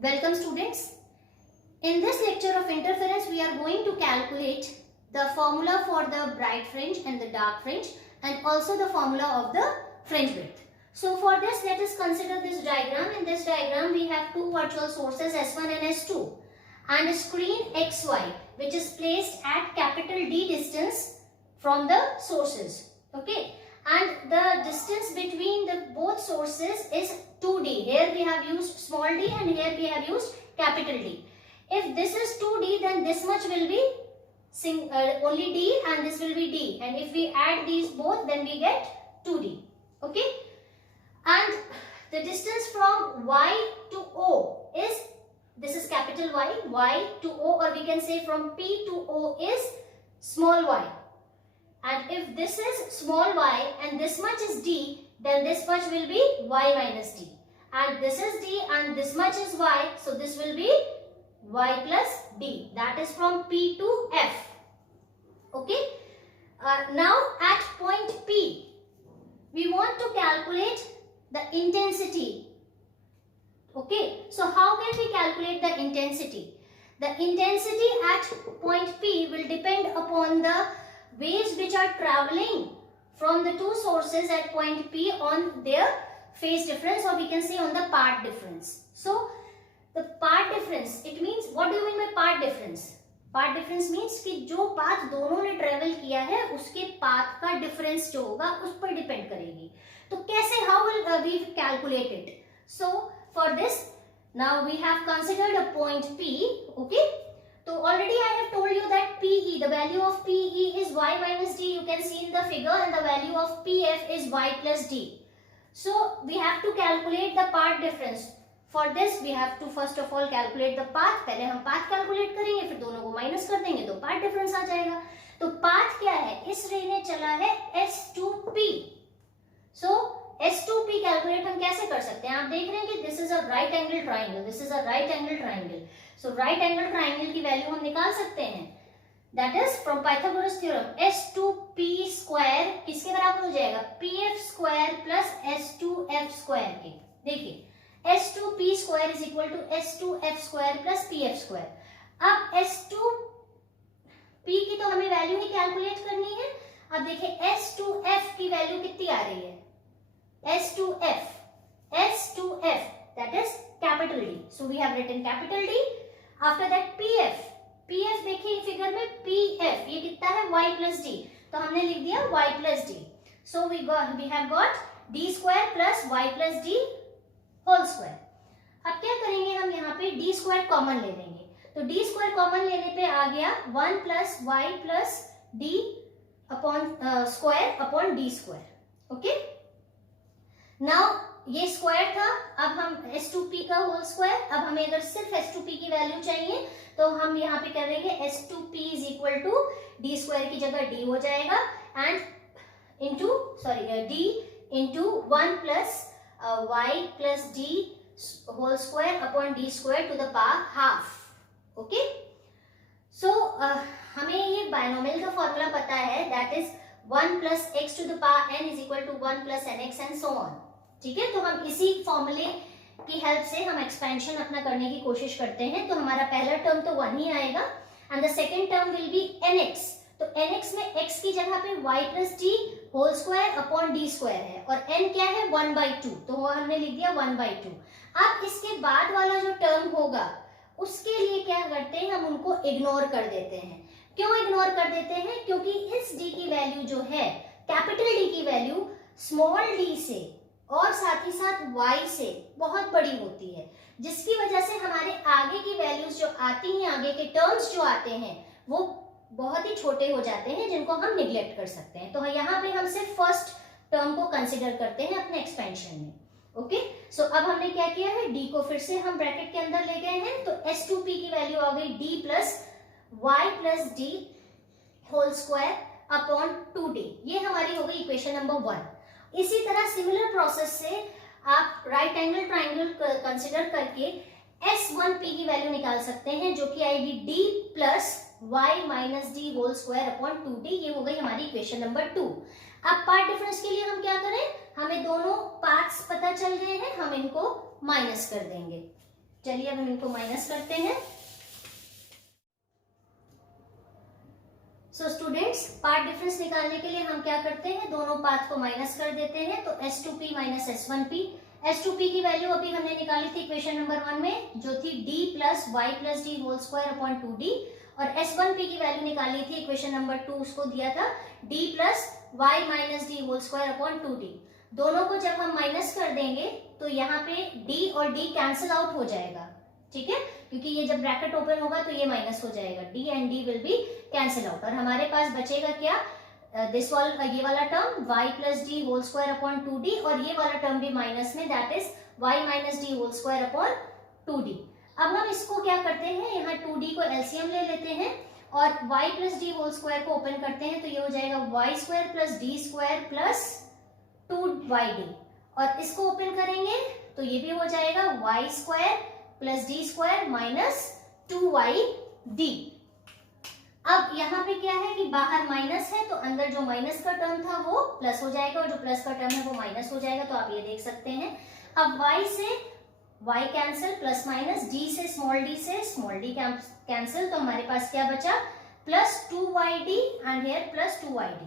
Welcome students. In this lecture of interference, we are going to calculate the formula for the bright fringe and the dark fringe and also the formula of the fringe width. So for this, let us consider this diagram. In this diagram, we have two virtual sources S1 and S2 and a screen XY which is placed at capital D distance from the sources. Okay. And the distance between the both sources is 2D. Here we have used small d and here we have used capital D. If this is 2D, then this much will be only d and this will be d. And if we add these both, then we get 2D. Okay. And the distance from Y to O is, this is capital Y to O, or we can say from P to O is small y. And if this is small y and this much is d, then this much will be y minus d. And this is d and this much is y, so this will be y plus d. That is from P to F. Okay. Now at point P, we want to calculate the intensity. Okay. So how can we calculate the intensity? The intensity at point P will depend upon the waves which are traveling from the two sources at point P on their phase difference, or we can say on the path difference. So the path difference, it means, what do you mean by path difference? Path difference means कि जो path दोनों ने travel किया है उसके path का difference जो होगा उस पर depend करेगी. तो कैसे, how will we calculate it? So for this, now we have considered a point P. Okay. So already I have told you that PE, the value of PE is y minus d, you can see in the figure, and the value of PF is y plus d. So we have to calculate the path difference. For this we have to first of all calculate the path. पहले हम path calculate करेंगे, फिर दोनों को minus कर देंगे तो path difference आ जाएगा. तो path क्या है? इस रे ने चला है S2P. So S2P calculate हम कैसे कर सकते हैं? आप देख रहे हैं कि this is a right angle triangle, this is a right angle triangle. So right angle triangle की वैल्यू हम निकाल सकते हैं. That is from Pythagoras theorem, S2P square किसके बराबर हो जाएगा? PF square plus S2F square के. देखिए S2P square is equal to S2F square plus PF square. अब S2P की तो हमें वैल्यू ही कैलकुलेट करनी है. अब देखिए S2F की वैल्यू कितनी आ रही है? S2F that is capital D. So we have written capital D. After that PF देखिए फिगर में PF ये कितना है? Y plus D. तो हमने लिख दिया Y plus D. So we have got D square plus Y plus D whole square. अब क्या करेंगे, हम यहाँ पे D square कॉमन ले लेंगे. तो D square कॉमन लेने पे आ गया 1 plus Y plus D upon square upon D square. Okay. Now ये स्क्वायर था, अब हम S2P का होल स्क्वायर. अब हमें अगर सिर्फ S2P की वैल्यू चाहिए तो हम यहाँ पे करेंगे S2P is equal to D square की जगह D हो जाएगा and D into 1 plus Y plus D whole square upon D square to the power half. Okay. So हमें ये बायनोमियल का फॉर्मूला पता है, that is 1 plus x to the power n is equal to 1 plus nx and so on. ठीक है. तो हम इसी फॉर्मूले की हेल्प से हम एक्सपेंशन अपना करने की कोशिश करते हैं. तो हमारा पहला टर्म तो 1 ही आएगा and the second term will be nx. तो nx में x की जगह पे y plus d whole square upon d square है और n क्या है? 1/2. तो वो हमने लिख दिया 1/2. अब इसके बाद वाला जो टर्म होगा उसके लिए क्या करते हैं, हम उनको इग्नोर कर देते हैं. क्यों इग्नोर कर देते हैं? क्योंकि इस d की वैल्यू जो है, कैपिटल D की वैल्यू स्मॉल d से और साथ ही साथ y से बहुत बड़ी होती है, जिसकी वजह से हमारे आगे की वैल्यूज जो आती हैं, आगे के टर्म्स जो आते हैं वो बहुत ही छोटे हो जाते हैं, जिनको हम निग्लेक्ट कर सकते हैं. तो यहाँ पे हम सिर्फ फर्स्ट टर्म को कंसिडर करते हैं अपने एक्सपेंशन में. ओके. सो अब हमने क्या किया है, d को फिर से हम ब्रैकेट के अंदर ले गए हैं. तो S2P की वैल्यू आ गई d plus y plus d whole square upon 2d. ये हमारी हो गई इक्वेशन नंबर 1. इसी तरह सिमिलर प्रोसेस से आप राइट एंगल ट्राइंगल कंसिडर करके S1P की वैल्यू निकाल सकते हैं, जो कि आएगी d plus y minus D whole square upon 2d. ये हो गई हमारी इक्वेशन नंबर 2. अब पार्ट डिफरेंस के लिए हम क्या करें, हमें दोनों पार्ट्स पता चल गए हैं, हम इनको माइनस कर देंगे. चलिए अब हम इनको माइनस करते हैं। सो स्टूडेंट्स, पार्ट डिफरेंस निकालने के लिए हम क्या करते हैं, दोनों पाथ को माइनस कर देते हैं। तो s2p माइनस s1p, s2p की वैल्यू अभी हमने निकाली थी इक्वेशन नंबर 1 में, जो थी d plus Y plus D whole square upon 2d, और s1p की वैल्यू निकाली थी इक्वेशन नंबर 2, उसको दिया था d plus Y minus D whole square upon 2d। दोनों को जब हम माइनस कर देंगे तो यहाँ पे d और d कैंसिल आउट हो जाएगा, ठीक है, क्योंकि ये जब ब्रैकेट ओपन होगा तो ये माइनस हो जाएगा, d and d will be cancel out, और हमारे पास बचेगा क्या, दिस ये वाला term y plus D whole square upon 2d, और ये वाला टर्म भी माइनस में, that is y minus D whole square upon 2d। अब हम इसको क्या करते हैं, यहाँ 2d को एलसीएम ले लेते हैं और y plus D whole square को ओपन करते हैं, तो ये हो जाएगा y square plus D square plus 2yd, और इसको ओपन करेंगे तो ये भी हो जाएगा y square plus D square minus 2yd। अब यहाँ पे क्या है कि बाहर माइनस है तो अंदर जो माइनस का टर्म था वो प्लस हो जाएगा, और जो प्लस का टर्म है वो माइनस हो जाएगा, तो आप ये देख सकते हैं। अब y से y cancel, plus minus, d से स्मॉल d कैंसिल, तो हमारे पास क्या बचा, plus 2yd and here plus 2yd।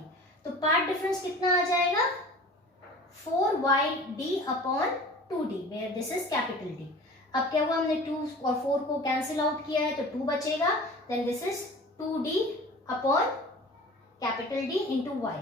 तो पार्ट डिफरेंस कितना आ जाएगा, 4yd upon 2d, where this is capital D। अब क्या हुआ, हमने 2 और 4 को कैंसिल आउट किया है तो 2 बचेगा, then this is 2d upon capital D into y।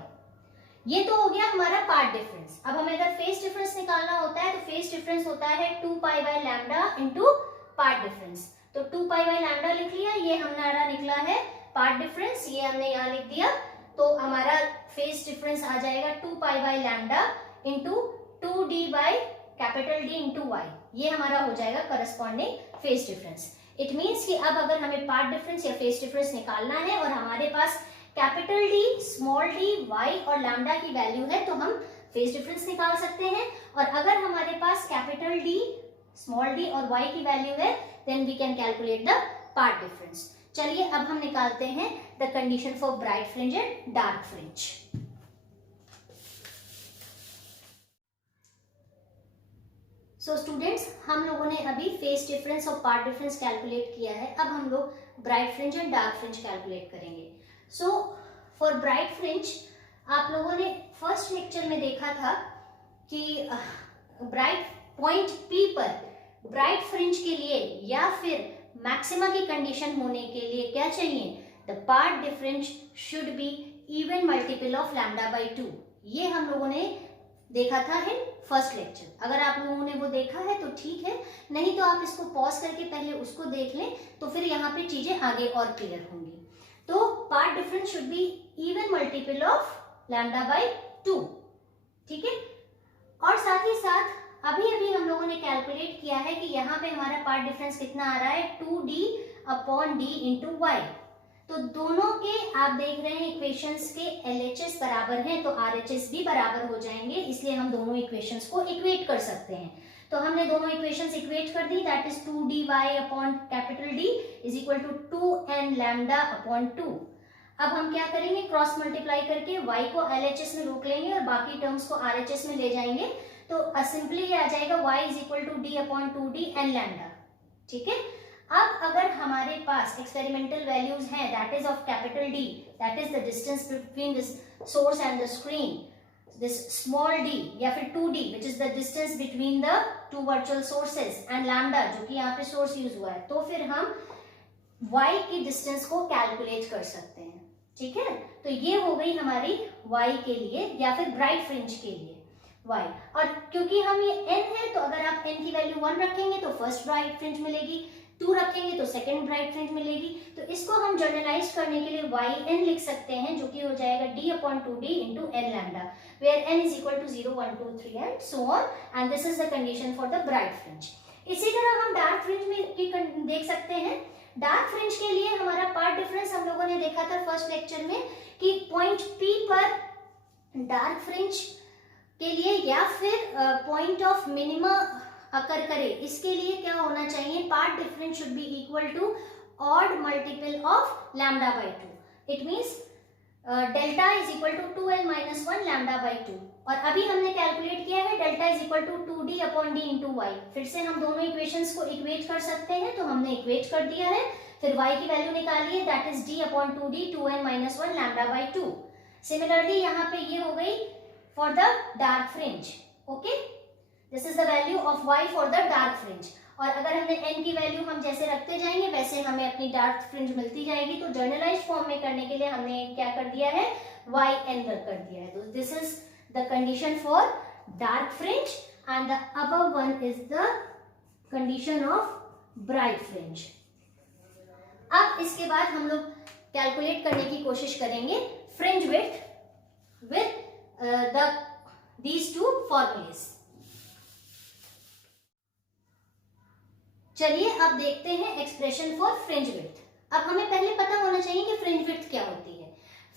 ये तो हो गया हमारा पार्ट डिफरेंस। अब हमें अगर फेस डिफरेंस निकालना होता है तो फेस डिफरेंस होता है 2 pi by lambda into path difference. तो 2 पाई बाय लैम्डा लिख लिया, ये हमारा निकला है पार्ट डिफरेंस, ये हमने यहाँ लिख दिया, तो हमारा फेस डिफरेंस आ जाएगा 2 pi by lambda into 2d by capital D into y। ये हमारा हो जाएगा corresponding phase difference. It means कि अब अगर हमें पार्ट डिफरेंस या फेस डिफरेंस निकालना है और हमारे पास capital D, small d, y और लैम्डा की वैल्यू है तो हम फेस डिफरेंस निकाल सकते हैं, और अगर हमारे पास कैपिटल D, स्मॉल d और y की वैल्यू है then we can calculate the path difference. चलिए अब हम निकालते हैं the condition for bright fringe and dark fringe. So students, हम लोगों ने अभी फेस डिफरेंस और पार्ट डिफरेंस कैलकुलेट किया है, अब हम लोग bright fringe and dark fringe calculate करेंगे। सो फॉर ब्राइट फ्रिंज आप लोगों ने फर्स्ट लेक्चर में देखा था कि ब्राइट पॉइंट P पर ब्राइट फ्रिंज के लिए या फिर मैक्सिमा की कंडीशन होने के लिए क्या चाहिए, the path difference should be even multiple of lambda by 2। ये हम लोगों ने देखा था इन फर्स्ट लेक्चर। अगर आप लोगों ने वो देखा है तो ठीक है, नहीं तो आप इसको पॉज करके पहले उसको देख लें, तो फिर यहाँ पे चीजें आगे और क्लियर होंगी। तो part difference should be even multiple of lambda by 2, ठीक है। और साथ ही साथ अभी अभी हम लोगों ने कैलकुलेट किया है कि यहाँ पे हमारा पार्ट डिफरेंस कितना आ रहा है, 2d upon d into Y. तो दोनों के आप देख रहे हैं इक्वेशंस के LHS बराबर हैं तो RHS भी बराबर हो जाएंगे, इसलिए हम दोनों इक्वेशंस को इक्वेट कर सकते हैं। तो हमने दोनों इक्वेशंस इक्वेट कर दी, that is 2dy upon capital D is equal to 2n lambda upon 2। अब हम क्या करेंगे, क्रॉस मल्टीप्लाई करके y को LHS में रोक लेंगे और बाकी टर्म्स को RHS में ले जाएंगे, तो सिंपली ये आ जाएगा y is equal to d upon 2d n lambda, ठीक है। अब अगर हमारे पास एक्सपेरिमेंटल वैल्यूज हैं, that is of capital D, that is the distance between this source and the screen, this small d या फिर 2d which is the distance between the two virtual sources, and lambda जो कि यहाँ पे source use हुआ है, तो फिर हम y की डिस्टेंस को कैलकुलेट कर सकते हैं, ठीक है। तो ये हो गई हमारी y के लिए या फिर ब्राइट फ्रिंज के लिए y। और क्योंकि हम ये n है तो अगर आप n की वैल्यू 1 रखेंगे तो फर्स्ट ब्राइट फ्रिंज मिलेगी, 2 रखेंगे तो सेकंड ब्राइट फ्रिंज मिलेगी। तो इसको हम जनरलाइज करने के लिए yn लिख सकते हैं, जो कि हो जाएगा d upon 2d into n lambda, where n is equal to 0, 1, 2, 3 and so on, and this is the condition for the bright fringe. इसी तरह हम डार्क फ्रिंज में की देख सकते हैं। डार्क फ्रिंज के लिए हमारा पार्ट डिफरेंस हम लोगों ने देखा था फर्स्ट लेक्चर में कि पॉइंट P पर डार्क फ्रिंज के लिए या फिर पॉइंट ऑफ मिनिमा अकर करे, इसके लिए क्या होना चाहिए, path difference should be equal to odd multiple of lambda by 2। It means delta is equal to 2n minus 1 lambda by 2, और अभी हमने कैलकुलेट किया है delta is equal to 2d upon D into Y. फिर से हम दोनों equations को इक्वेट कर सकते हैं, तो हमने इक्वेट कर दिया है। फिर y की वैल्यू निकाली है, that is d upon 2d 2n minus 1 lambda by 2। Similarly यहाँ पे ये हो गई for the dark fringe. Okay, this is the value of y for the dark fringe. और अगर हमने n की वैल्यू हम जैसे रखते जाएंगे वैसे हमें अपनी डार्क फ्रिंज मिलती जाएगी। तो जर्नलाइज्ड फॉर्म में करने के लिए हमने क्या कर दिया है, yn कर दिया है। तो this is the condition for dark fringe and the above one is the condition of bright fringe. अब इसके बाद हम लोग कैलकुलेट करने की कोशिश करेंगे fringe width with these two formulas। चलिए अब देखते हैं एक्सप्रेशन फॉर फ्रिंज विड्थ। अब हमें पहले पता होना चाहिए कि फ्रिंज विड्थ क्या होती है।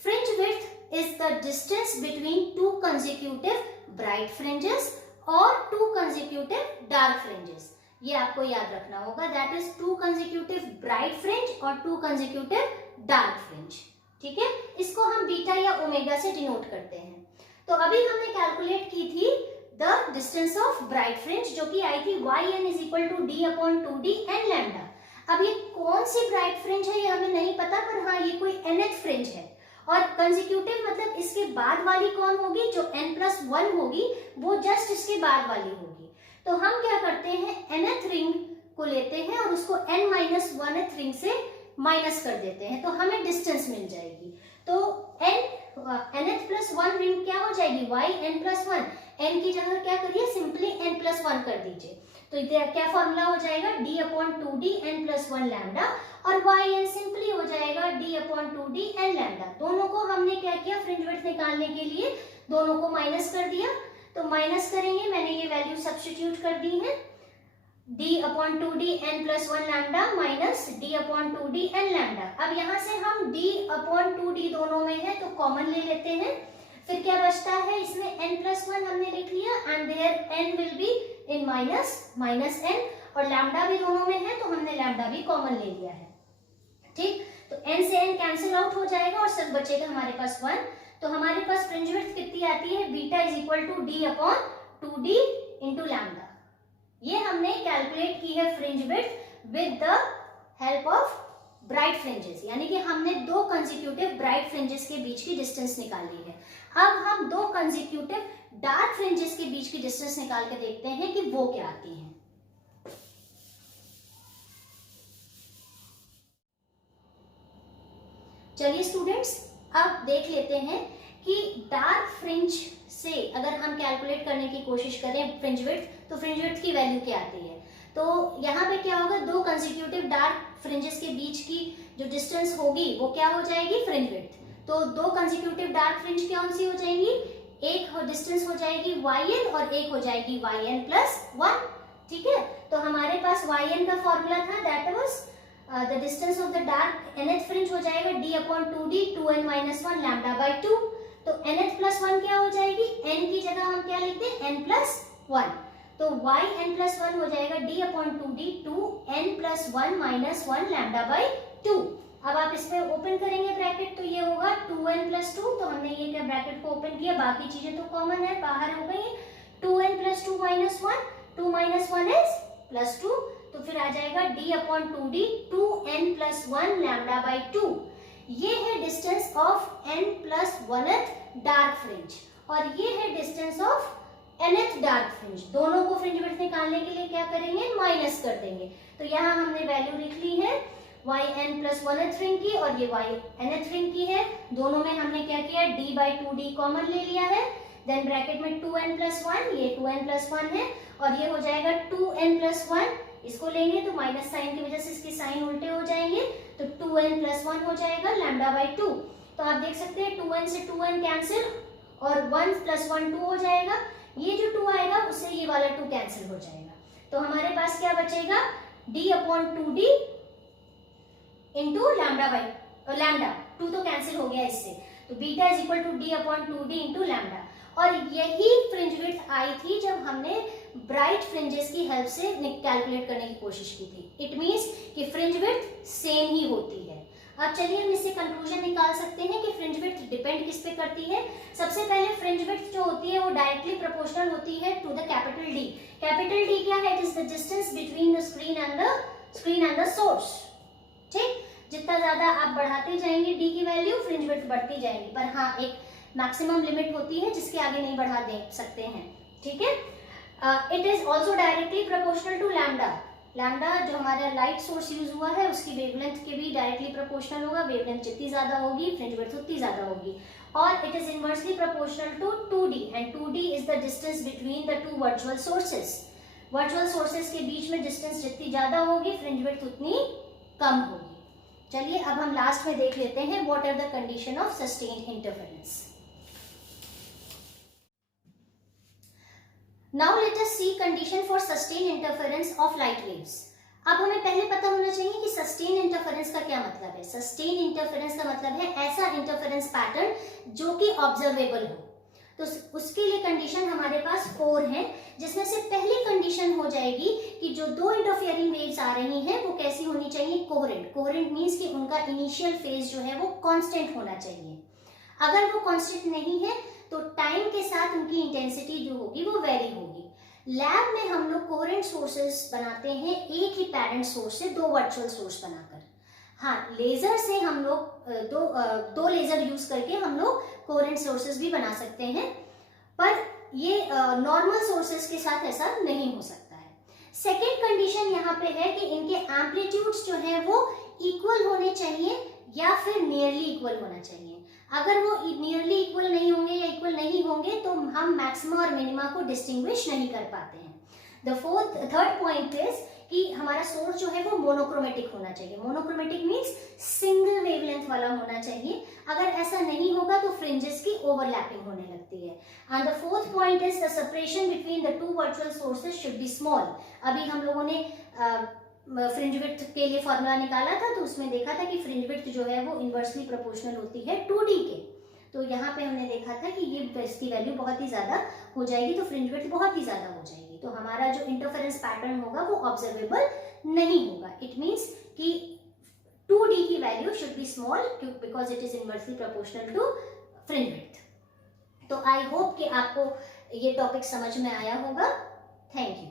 Fringe width is the distance between two consecutive bright fringes और टू कंसेक्यूटिव डार्क फ्रिंजेस। ये आपको याद रखना होगा, that is to consecutive bright fringe और टू कंसेक्यूटिव डार्क फ्रिंज। ठीक है, इसको हम बीटा या ओमेगा से डिनोट करते हैं। तो अभी हमने कैलकुलेट की थी the distance of bright fringe, जो कि आई थी yn is equal to d upon 2d n lambda. अब ये कौन सी ब्राइट फ्रिंज है ये हमें नहीं पता, पर हाँ ये कोई nth फ्रिंज है। और कंसेक्यूटिव मतलब इसके बाद वाली कौन होगी, जो n+1 होगी वो जस्ट इसके बाद वाली होगी। तो हम क्या करते हैं, nth रिंग को लेते हैं और उसको n-1th रिंग से माइनस कर देते हैं, तो हमें डिस्टेंस मिल जाएगी। तो nth+1 रिंग क्या हो जाएगी, yn+1। n की जगह क्या करिए, सिंपली n+1 कर दीजिए। तो क्या फॉर्मूला हो जाएगा, d upon 2d n+1 lambda, और yn सिंपली हो जाएगा d upon 2d n lambda. दोनों को हमने क्या किया, फ्रिंज विड्थ निकालने के लिए दोनों को माइनस कर दिया। तो माइनस करेंगे, मैंने ये वैल्यू सब्स्टिट्यूट कर दी है, d upon 2d n+1 lambda minus d upon 2d n lambda. अब यहाँ से हम d अपॉन 2d दोनों में है तो कॉमन ले लेते हैं। फिर क्या बचता है, इसमें n+1 हमने लिख लिया and there n will be in minus n, और लैम्डा भी दोनों में है तो हमने लैम्डा भी कॉमन ले लिया है। ठीक, तो n से n कैंसिल आउट हो जाएगा और सिर्फ बचेगा हमारे पास 1। तो हमारे पास फ्रिंज विड्थ कितनी आती है, beta is equal to d upon 2d into lambda. ये हमने कैलकुलेट की है fringe width with the help of bright fringes, यानी कि हमने दो कंसेक्यूटिव ब्राइट फ्रिंजेस के बीच की डिस्टेंस निकाली है। अब हम दो कंसेक्यूटिव डार्क फ्रिंजेस के बीच की डिस्टेंस निकाल के देखते हैं कि वो क्या आती है। चलिए स्टूडेंट्स, अब देख लेते हैं कि डार्क फ्रिंज से अगर हम कैलकुलेट करने की कोशिश करें फ्रिंज विड्थ, तो फ्रिंज विड्थ की वैल्यू क्या आती है। तो यहाँ पे क्या होगा, दो कंसेक्यूटिव डार्क फ्रिंजेस के बीच की जो डिस्टेंस होगी वो क्या हो जाएगी, फ्रिंज विड्थ। तो दो कंसेक्यूटिव डार्क फ्रिंज कौन सी हो जाएंगी, एक डिस्टेंस हो जाएगी yn और एक हो जाएगी yn+1। ठीक है, तो हमारे पास yn का फॉर्मूला था, that was the distance of the dark nth fringe हो जाएगा d upon 2d 2n-1 lambda by 2। तो nth+1 क्या हो जाएगी, n की जगह हम क्या लिखते हैं, n+1। तो yn+1 हो जाएगा d upon 2d 2n+1 minus 1 lambda by 2। अब आप इसमें ओपन करेंगे ब्रैकेट तो ये होगा 2n+2, तो हमने ये क्या ब्रैकेट को ओपन किया, बाकी चीजें तो कॉमन है, बाहर हो गई। 2n+2 माइनस 1, 2 माइनस 1 इज +2, तो फिर आ जाएगा d upon 2d 2n+1 lambda by 2। ये है distance of n+1th dark fringe और ये है distance of nth dark fringe. दोनों को फ्रिंज विड्थ निकालने के लिए क्या करेंगे, माइनस कर देंगे। तो यहाँ हमने वैल्यू लिख ली है yn+1th रिंग की और येynth रिंग की है। दोनों में हमने क्या किया, d बाई 2d कॉमन ले लिया है। देन ब्रैकेट में 2n+1, ये 2n+1 है और ये हो जाएगा 2n+1। इसको लेंगे तो माइनस साइन की वजह से इसके साइन उल्टे हो जाएंगे, तो 2n+1 हो जाएगा लैम्डा बाई 2। तो आप देख सकते हैं 2n से 2n कैंसिल और 1+1 2 हो जाएगा। ये जो 2 आएगा उससे ये वाला 2 कैंसिल हो जाएगा। तो हमारे पास क्या बचेगा, d upon 2d into lambda by lambda, 2 तो कैंसिल हो गया इससे, तो beta is equal to d upon 2d into lambda. और यही फ्रिंज विड्थ आई थी जब हमने ब्राइट फ्रिंजेस की हेल्प से कैलकुलेट करने की कोशिश की थी। इट मींस कि फ्रिंज विड्थ सेम ही होती है। अब चलिए हम इससे कंक्लूजन निकाल सकते हैं कि फ्रिंज विड्थ डिपेंड किस पे करती है। सबसे पहले फ्रिंज विड्थ जो होती है वो डायरेक्टली प्रोपोर्शनल होती है to the capital D. Capital D क्या है? It is the distance between the screen and the source. ठीक, जितना ज्यादा आप बढ़ाते जाएंगे डी की वैल्यू, फ्रिंज विड्थ बढ़ती जाएगी, पर हाँ एक मैक्सिमम लिमिट होती है जिसके आगे नहीं बढ़ा दे सकते हैं। ठीक है, it is also directly proportional to lambda. Lambda जो हमारा लाइट सोर्स यूज हुआ है उसकी वेवलेंथ के भी डायरेक्टली प्रोपोर्शनल होगा। वेवलेंथ जितनी ज्यादा होगी फ्रिंज विड्थ उतनी ज्यादा होगी। और it is inversely proportional to 2d and 2d is the distance between the two virtual sources. Virtual sources के बीच में डिस्टेंस जितनी ज्यादा होगी फ्रिंज विड्थ उतनी कम होगी। चलिए अब हम लास्ट में देख लेते हैं what are the condition of sustained interference. Now let us see condition for sustained interference of light waves. अब हमें पहले पता होना चाहिए कि सस्टेन इंटरफेरेंस का क्या मतलब है। सस्टेन इंटरफेरेंस का मतलब है ऐसा इंटरफेरेंस पैटर्न जो कि ऑब्जर्वेबल हो। तो उसके लिए कंडीशन हमारे पास 4 हैं, जिसमें से पहली कंडीशन हो जाएगी कि जो दो इंटरफियरिंग वेव्स आ रही हैं वो कैसी होनी चाहिए? कोहेरेंट। कोहेरेंट मीन्स कि उनका इनिशियल फेज जो है वो कांस्टेंट होना चाहिए। अगर वो कांस्टेंट नहीं है तो टाइम के साथ उनकी इंटेंसिटी जो होगी वो वेरी होगी। लैब में हम लोग कोहेरेंट सोर्सेस बनाते हैं एक ही पैरेंट सोर्स से दो वर्चुअल सोर्स बनाकर। हाँ, लेजर से हम लोग दो लेजर यूज करके हम लोग कोहेरेंट सोर्सेस भी बना सकते हैं, पर ये नॉर्मल सोर्सेस के साथ ऐसा नहीं हो सकता है। सेकेंड कंडीशन यहाँ पे है कि इनके एम्पलीट्यूड्स जो है वो इक्वल होने चाहिए या फिर नियरली इक्वल होना चाहिए। अगर वो नियरली इक्वल नहीं होंगे या इक्वल नहीं होंगे तो हम मैक्सिमा और मिनिमा को डिस्टिंग्विश नहीं कर पाते हैं। थर्ड पॉइंट इज कि हमारा सोर्स जो है वो मोनोक्रोमेटिक होना चाहिए। मोनोक्रोमेटिक मीन्स सिंगल वेवलेंथ वाला होना चाहिए। अगर ऐसा नहीं होगा तो फ्रिंजेस की ओवरलैपिंग होने लगती है। And the fourth point is the separation between the two virtual sources should be small. अभी हम लोगों ने फ्रिंज विड्थ के लिए फॉर्मूला निकाला था, तो उसमें देखा था कि फ्रिंज विड्थ जो है वो इनवर्सली प्रोपोर्शनल होती है 2d के। तो यहाँ पे हमने देखा था कि ये इसकी वैल्यू बहुत ही ज्यादा हो जाएगी, तो फ्रिंज विड्थ बहुत ही ज्यादा हो जाएगी। तो हमारा जो इंटरफेरेंस पैटर्न होगा वो ऑब्जर्वेबल नहीं होगा। इट मीन्स कि 2d की value should be small because it is inversely proportional to fringe width. तो आई होप कि आपको ये टॉपिक समझ में आया होगा। Thank you.